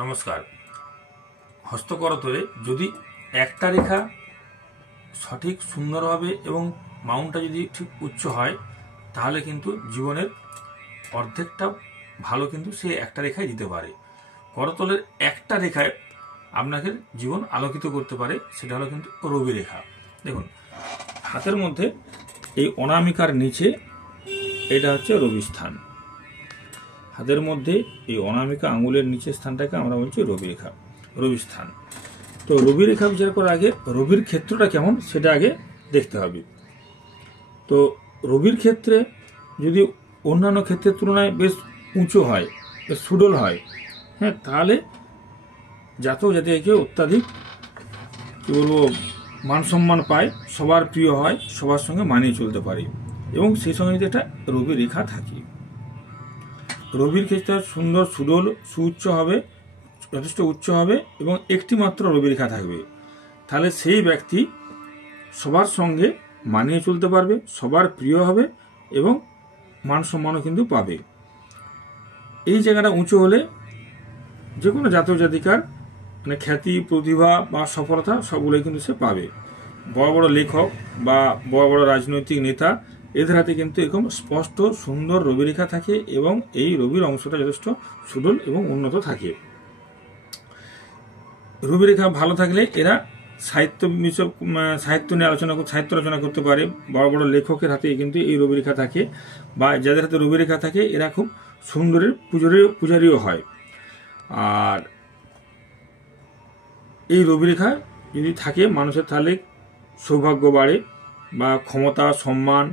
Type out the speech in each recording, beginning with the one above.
নমস্কার। হস্তকরতলে যদি একটা রেখা সঠিক সুন্দরভাবে এবং মাউন্টটা যদি ঠিক উচ্চ হয় তাহলে কিন্তু জীবনের অর্ধেকটা ভালো কিন্তু সে একটা রেখায় দিতে পারে। করতলের একটা রেখায় আপনাকে জীবন আলোকিত করতে পারে, সেটা হলো কিন্তু রবি রেখা। দেখুন হাতের মধ্যে এই অনামিকার নিচে এটা হচ্ছে রবি স্থান। হাতের মধ্যে এই অনামিকা আঙুলের নিচের স্থানটাকে আমরা বলছি রবি রেখা, রবি স্থান। তো রবি রেখা বিচার করার আগে রবির ক্ষেত্রটা কেমন সেটা আগে দেখতে হবে। তো রবির ক্ষেত্রে যদি অন্যান্য ক্ষেত্রের তুলনায় বেশ উঁচু হয়, বেশ সুডল হয়, হ্যাঁ, তাহলে জাতক জাতিকে অত্যাধিক কী বলবো মান সম্মান পায়, সবার প্রিয় হয়, সবার সঙ্গে মানিয়ে চলতে পারে। এবং সেই সঙ্গে যদি একটা রবি রেখা থাকে, রবির ক্ষেত্রে সুন্দর সুডল সুউচ্চ হবে, যথেষ্ট উচ্চ হবে এবং একটি মাত্র রবি রেখা থাকবে, তাহলে সেই ব্যক্তি সবার সঙ্গে মানিয়ে চলতে পারবে, সবার প্রিয় হবে এবং মান সম্মানও কিন্তু পাবে। এই জায়গাটা উঁচু হলে যে কোনো জাতক জাতিকার মানে খ্যাতি, প্রতিভা বা সফলতা সবগুলোই কিন্তু সে পাবে। বড় বড় লেখক বা বড় বড় রাজনৈতিক নেতা এদের হাতে কিন্তু এরকম স্পষ্ট সুন্দর রবি রেখা থাকে এবং এই রবির অংশটা যথেষ্ট সুডল এবং উন্নত থাকে। রবি রেখা ভালো থাকলে এরা সাহিত্য নিয়ে সাহিত্য রচনা করতে পারে। বড় বড় লেখকের হাতে কিন্তু এই রবি রেখা থাকে, বা যাদের হাতে রবি রেখা থাকে এরা খুব সুন্দরের পূজারীও হয়। আর এই রবি রেখা যদি থাকে মানুষের, তাহলে সৌভাগ্য বাড়ে বা ক্ষমতা সম্মান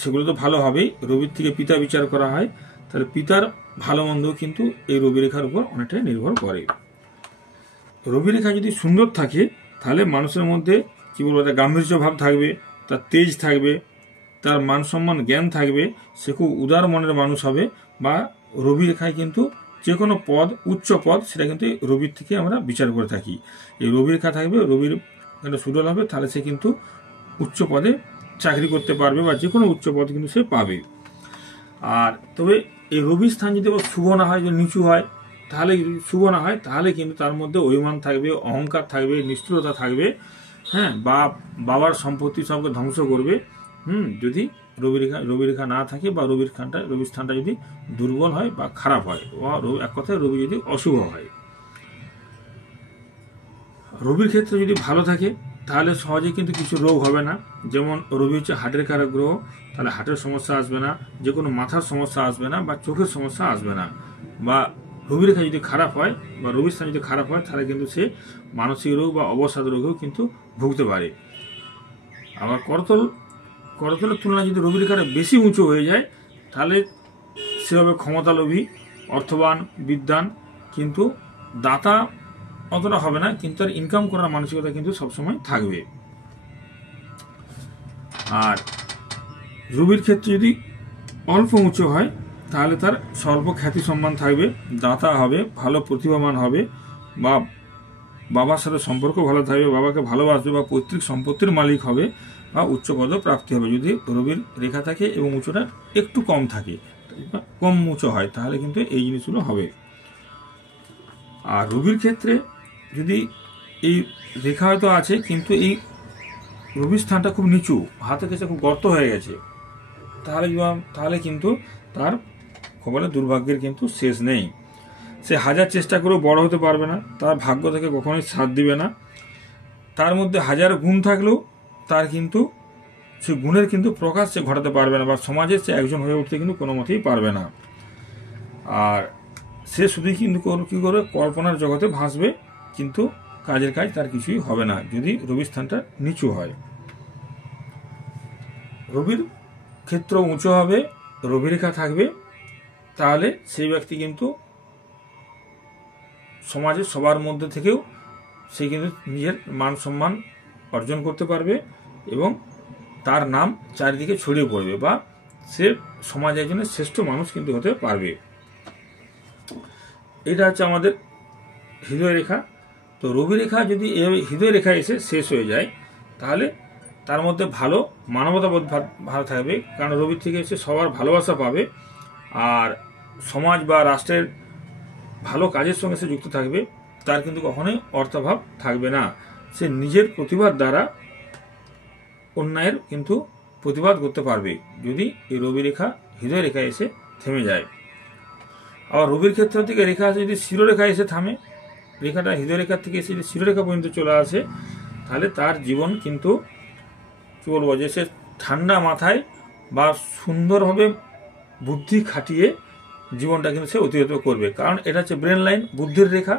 সেগুলো তো ভালো হবেই। রবির থেকে পিতা বিচার করা হয়, তাহলে পিতার ভালো মন্দ কিন্তু এই রবি রেখার উপর অনেকটাই নির্ভর করে। রবি রেখা যদি সুন্দর থাকে তাহলে মানুষের মধ্যে কী বলবো, তার গাম্ভীর্য ভাব থাকবে, তার তেজ থাকবে, তার মান সম্মান জ্ঞান থাকবে, সে খুব উদার মনের মানুষ হবে। বা রবি রেখায় কিন্তু যে কোনো পদ, উচ্চ পদ, সেটা কিন্তু রবির থেকে আমরা বিচার করে থাকি। এই রবি রেখা থাকবে, রবির সুডল হবে, তাহলে সে কিন্তু উচ্চ পদে চাকরি করতে পারবে বা যে কোনো উচ্চ পদ কিন্তু সে পাবে। আর তবে এই রবির স্থান যদি শুভ না হয়, যদি নিচু হয়, তাহলে শুভ না হয় তাহলে কিন্তু তার মধ্যে অভিমান থাকবে, অহংকার থাকবে, নিষ্ঠুরতা থাকবে, হ্যাঁ, বা বাবার সম্পত্তি সবকে ধ্বংস করবে। যদি রবি রেখা না থাকে বা রবির স্থানটা যদি দুর্বল হয় বা খারাপ হয়, এক কথায় রবি যদি অশুভ হয়। রবির ক্ষেত্রে যদি ভালো থাকে তাহলে সহজে কিন্তু কিছু রোগ হবে না। যেমন রবি হচ্ছে হার্টের কারক গ্রহ, তাহলে হার্টের সমস্যা আসবে না, যে কোনো মাথার সমস্যা আসবে না বা চোখের সমস্যা আসবে না। বা রবি রেখা যদি খারাপ হয় বা রবির স্থান যদি খারাপ হয় তাহলে কিন্তু সে মানসিক রোগ বা অবসাদ রোগেও কিন্তু ভুগতে পারে। আবার করতলের তুলনায় যদি রবি রেখাটা বেশি উঁচু হয়ে যায় তাহলে সে হবে ক্ষমতালোভী, অর্থবান, বিদ্বান, কিন্তু দাতা অতটা হবে না, কিন্তু তার ইনকাম করার মানসিকতা কিন্তু সবসময় থাকবে। আর রবির ক্ষেত্রে যদি অল্প উঁচু হয় তাহলে তার স্বল্প খ্যাতি সম্মান থাকবে, দাতা হবে, ভালো প্রতিভাবান হবে, বা বাবার সাথে সম্পর্ক ভালো থাকবে, বাবাকে ভালোবাসবে, বা পৈতৃক সম্পত্তির মালিক হবে, বা উচ্চ পদ প্রাপ্তি হবে যদি রবির রেখা থাকে এবং উঁচুটা একটু কম থাকে, কম উঁচু হয়, তাহলে কিন্তু এই জিনিসগুলো হবে। আর রবির ক্ষেত্রে যদি এই রেখা হয়তো আছে কিন্তু এই রবির স্থানটা খুব নিচু, হাতের কাছে খুব গর্ত হয়ে গেছে, তাহলে কিন্তু তার কপালে দুর্ভাগ্যের কিন্তু শেষ নেই। সে হাজার চেষ্টা করেও বড় হতে পারবে না, তার ভাগ্য থেকে কখনোই সাথ দিবে না। তার মধ্যে হাজার গুণ থাকলেও তার কিন্তু সে গুণের কিন্তু প্রকাশ সে ঘটাতে পারবে না, বা সমাজে সে একজন হয়ে উঠতে কিন্তু কোনো মতেই পারবে না। আর সে শুধুই কিন্তু কী করবে, কল্পনার জগতে ভাসবে, কিন্তু কাজের কাজ তার কিছুই হবে না যদি রবির স্থানটা নিচু হয়। রবির ক্ষেত্র উঁচু হবে, রবি রেখা থাকবে, তাহলে সেই ব্যক্তি কিন্তু সমাজে সবার মধ্যে থেকেও সে কিন্তু নিজের মান সম্মান অর্জন করতে পারবে এবং তার নাম চারিদিকে ছড়িয়ে পড়বে, বা সে সমাজে একজনের শ্রেষ্ঠ মানুষ কিন্তু হতে পারবে। এটা হচ্ছে আমাদের হৃদয় রেখা। তো রবি রেখা যদি হৃদয় রেখা এসে শেষ হয়ে যায় তাহলে তার মধ্যে ভালো মানবতাবোধ ভালো থাকবে, কারণ রবির থেকে এসে সবার ভালোবাসা পাবে। আর সমাজ বা রাষ্ট্রের ভালো কাজের সঙ্গে সে যুক্ত থাকবে, তার কিন্তু কখনোই অর্থাভাব থাকবে না। সে নিজের প্রতিবাদ দ্বারা অন্যায়ের কিন্তু প্রতিবাদ করতে পারবে, যদি এই রবি রেখা হৃদয় রেখায় এসে থেমে যায়। আবার রবির ক্ষেত্র থেকে রেখা আছে যদি শিরোরেখায় এসে থামে, রেখাটা হৃদয় রেখার থেকে এসে যদি শিরোরেখা পর্যন্ত চলে আসে, তাহলে তার জীবন কিন্তু কি বলবো, যে সে ঠান্ডা মাথায় বা সুন্দরভাবে বুদ্ধি খাটিয়ে জীবনটা কিন্তু সে অতিবাহিত করবে। কারণ এটা হচ্ছে ব্রেন লাইন, বুদ্ধির রেখা।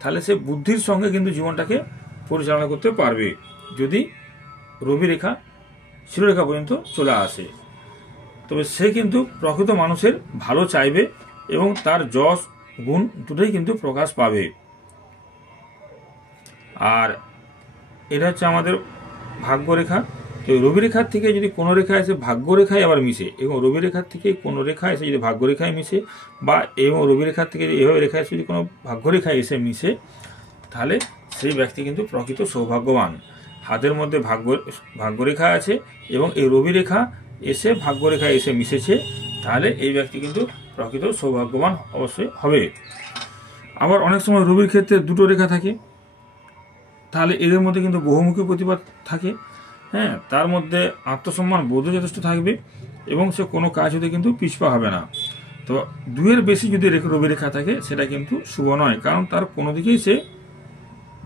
তাহলে সে বুদ্ধির সঙ্গে কিন্তু জীবনটাকে পরিচালনা করতে পারবে, যদি রবি রেখা শিরোরেখা পর্যন্ত চলে আসে। তবে সে কিন্তু প্রকৃত মানুষের ভালো চাইবে এবং তার যশ গুণ দুটোই কিন্তু প্রকাশ পাবে। আর এটা হচ্ছে আমাদের ভাগ্যরেখা। তো রবি রেখার থেকে যদি কোনো রেখা এসে ভাগ্যরেখায় আবার মিশে, এবং রবি রেখার থেকে কোনো রেখা এসে যদি ভাগ্যরেখায় মিশে, বা এবং রবি রেখার থেকে এভাবে রেখা এসে যদি কোনো ভাগ্যরেখায় এসে মিশে, তাহলে সেই ব্যক্তি কিন্তু প্রকৃত সৌভাগ্যবান। হাতের মধ্যে ভাগ্যরেখা আছে এবং এই রবি রেখা এসে ভাগ্যরেখায় এসে মিশেছে, তাহলে এই ব্যক্তি কিন্তু প্রকৃত সৌভাগ্যবান অবশ্যই হবে। আবার অনেক সময় রবির ক্ষেত্রে দুটো রেখা থাকে, তাহলে এদের মধ্যে কিন্তু বহুমুখী প্রতিবাদ থাকে। হ্যাঁ, তার মধ্যে আত্মসম্মান বোধও যথেষ্ট থাকবে এবং সে কোনো কাজ হতে কিন্তু পিছপা হবে না। তো দুইয়ের বেশি যদি রবি রেখা থাকে, সেটা কিন্তু শুভ নয়, কারণ তার কোনো দিকেই সে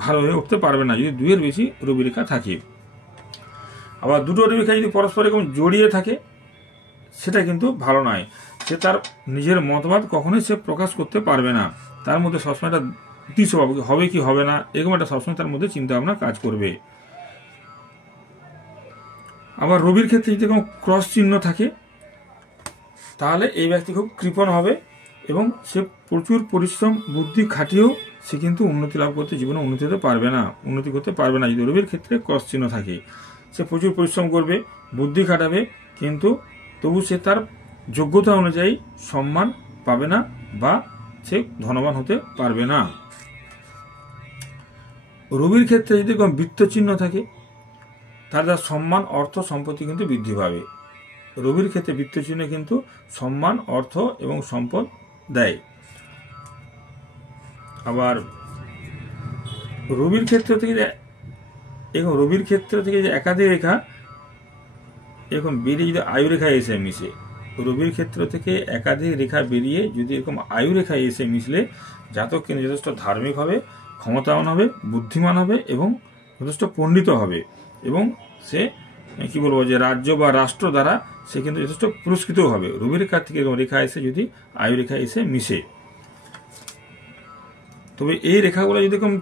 ভালো হয়ে উঠতে পারবে না যদি দুইয়ের বেশি রবি রেখা থাকে। আবার দুটো রবি রেখা যদি পরস্পর এরকম জড়িয়ে থাকে, সেটা কিন্তু ভালো নয়। সে তার নিজের মতবাদ কখনোই সে প্রকাশ করতে পারবে না। তার মধ্যে সবসময় একটা স্বভাব হবে কি হবে না, এরকম একটা সবসময় তার মধ্যে চিন্তা ভাবনা কাজ করবে। আবার রবির ক্ষেত্রে যদি কোনো ক্রস চিহ্ন থাকে, তাহলে এই ব্যক্তি খুব কৃপণ হবে এবং সে প্রচুর পরিশ্রম বুদ্ধি খাটিয়েও সে কিন্তু উন্নতি লাভ করতে, জীবনে উন্নতি করতে পারবে না যদি রবির ক্ষেত্রে ক্রস চিহ্ন থাকে। সে প্রচুর পরিশ্রম করবে, বুদ্ধি খাটাবে, কিন্তু তবু সে তার যোগ্যতা অনুযায়ী সম্মান পাবে না বা সে ধনবান হতে পারবে না। রবির ক্ষেত্রে যদি কোনো বৃত্ত চিহ্ন থাকে, তার সম্মান, অর্থ, সম্পত্তি কিন্তু বৃদ্ধি পাবে। রবির ক্ষেত্রে বৃত্ত চিহ্ন কিন্তু সম্মান, অর্থ এবং সম্পদ দেয়। আবার রবির ক্ষেত্র থেকে যে একাধিক রেখা এরকম বেরিয়ে যদি আয়ু রেখায় এসে মিশে, রবির ক্ষেত্র থেকে একাধিক রেখা বেরিয়ে যদি এরকম আয়ু রেখায় এসে মিশলে, জাতক কিন্তু যথেষ্ট ধার্মিক হবে, ক্ষমতাবান হবে, বুদ্ধিমান হবে এবং যথেষ্ট পণ্ডিত হবে, এবং সে কি বলবো, যে রাজ্য বা রাষ্ট্র দ্বারা সে কিন্তু যথেষ্ট পুরস্কৃত হবে। রবি রেখার থেকে এরকম রেখা এসে যদি আয়ু রেখা এসে মিশে, তবে এই রেখাগুলো যদি এরকম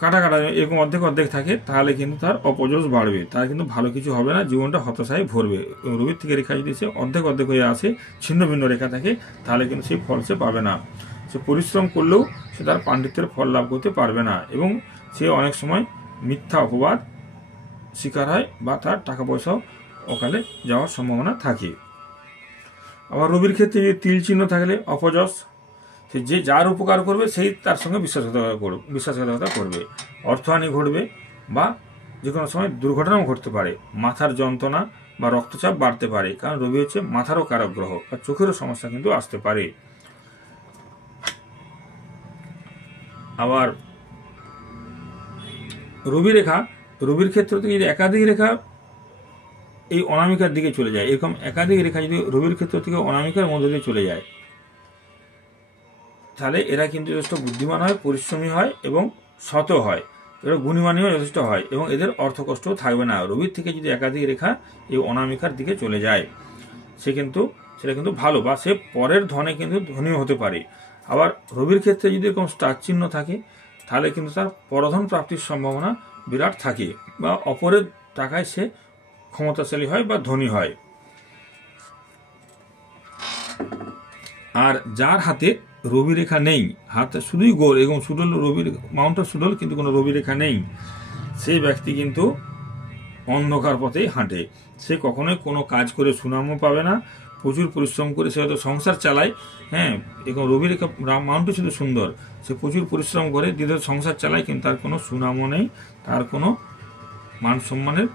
কাটা এরকম অর্ধেক থাকে, তাহলে কিন্তু তার অপযশ বাড়বে, তার কিন্তু ভালো কিছু হবে না, জীবনটা হতাশায় ভরবে। রবির থেকে রেখা যদি সে অর্ধেক হয়ে আসে, ছিন্ন ভিন্ন রেখা থাকে, তাহলে কিন্তু সেই ফল সে পাবে না। সে পরিশ্রম করলেও সে তার পাণ্ডিত্যের ফল লাভ করতে পারবে না, এবং সে অনেক সময় মিথ্যা অপবাদ শিকার হয় বা তার টাকা পয়সাও অকালে যাওয়ার সম্ভাবনা থাকে। আবার রবির ক্ষেত্রে যদি তিল চিহ্ন থাকলে অপযশ, সে যে যার উপকার করবে সেই তার সঙ্গে বিশ্বাসঘাতকতা করবে, অর্থহানি ঘটবে বা যে কোনো সময় দুর্ঘটনাও ঘটতে পারে, মাথার যন্ত্রণা বা রক্তচাপ বাড়তে পারে, কারণ রবি হচ্ছে মাথারও কারক গ্রহ, বা চোখেরও সমস্যা কিন্তু আসতে পারে। আবার রবির ক্ষেত্র থেকে যদি একাধিক রেখা এই অনামিকার দিকে চলে যায়, এরকম একাধিক রেখা যদি রবির ক্ষেত্র থেকে অনামিকার মধ্য দিয়ে চলে যায়, তাহলে এরা কিন্তু যথেষ্ট বুদ্ধিমান হয়, পরিশ্রমী হয় এবং সৎ হয়, এরা গুণীমানীও যথেষ্ট হয় এবং এদের অর্থকষ্টও থাকবে না। রবির থেকে যদি একাধিক রেখা এই অনামিকার দিকে চলে যায়, সেটা কিন্তু ভালো, বা সে পরের ধনে কিন্তু ধনীও হতে পারে। আবার রবির ক্ষেত্রে যদি এরকম স্টার চিহ্ন থাকে, তাহলে কিন্তু তার পরধন প্রাপ্তির সম্ভাবনা বিরাট থাকে, বা অপরের টাকায় সে ক্ষমতাশালী হয় বা ধনী হয়। আর যার হাতে রবি রেখা নেই, হাতে শুধুই গোল এবং সুডল, রবির মাউন্টটা সুডল কিন্তু কোনো রবি রেখা নেই, সেই ব্যক্তি কিন্তু অন্ধকার পথেই হাঁটে। সে কখনোই কোনো কাজ করে সুনামও পাবে না, প্রচুর পরিশ্রম করে সে হয়তো সংসার চালায়। হ্যাঁ, এরকম রবি রেখা মাউন্টটা শুধু সুন্দর, সে প্রচুর পরিশ্রম করে দীর্ঘ সংসার চালায়, কিন্তু তার কোনো সুনামও নেই, তার কোনো মান সম্মানের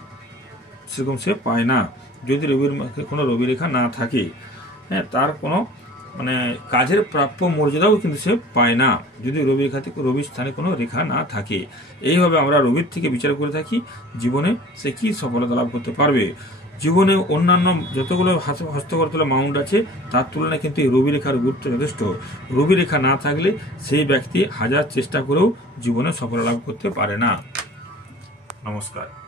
সেরকম সে পায় না যদি কোনো রবি রেখা না থাকে। হ্যাঁ, তার কোনো মানে কাজের প্রাপ্য মর্যাদাও কিন্তু সে পায় না যদি রবির স্থানে কোনো রেখা না থাকে। এইভাবে আমরা রবির থেকে বিচার করে থাকি জীবনে সে কি সফলতা লাভ করতে পারবে। জীবনে অন্যান্য যতগুলো হস্তকরতলা মাউন্ট আছে তার তুলনায় কিন্তু এই রবি রেখার গুরুত্ব যথেষ্ট। রবি রেখা না থাকলে সেই ব্যক্তি হাজার চেষ্টা করেও জীবনে সফলতা লাভ করতে পারে না। নমস্কার।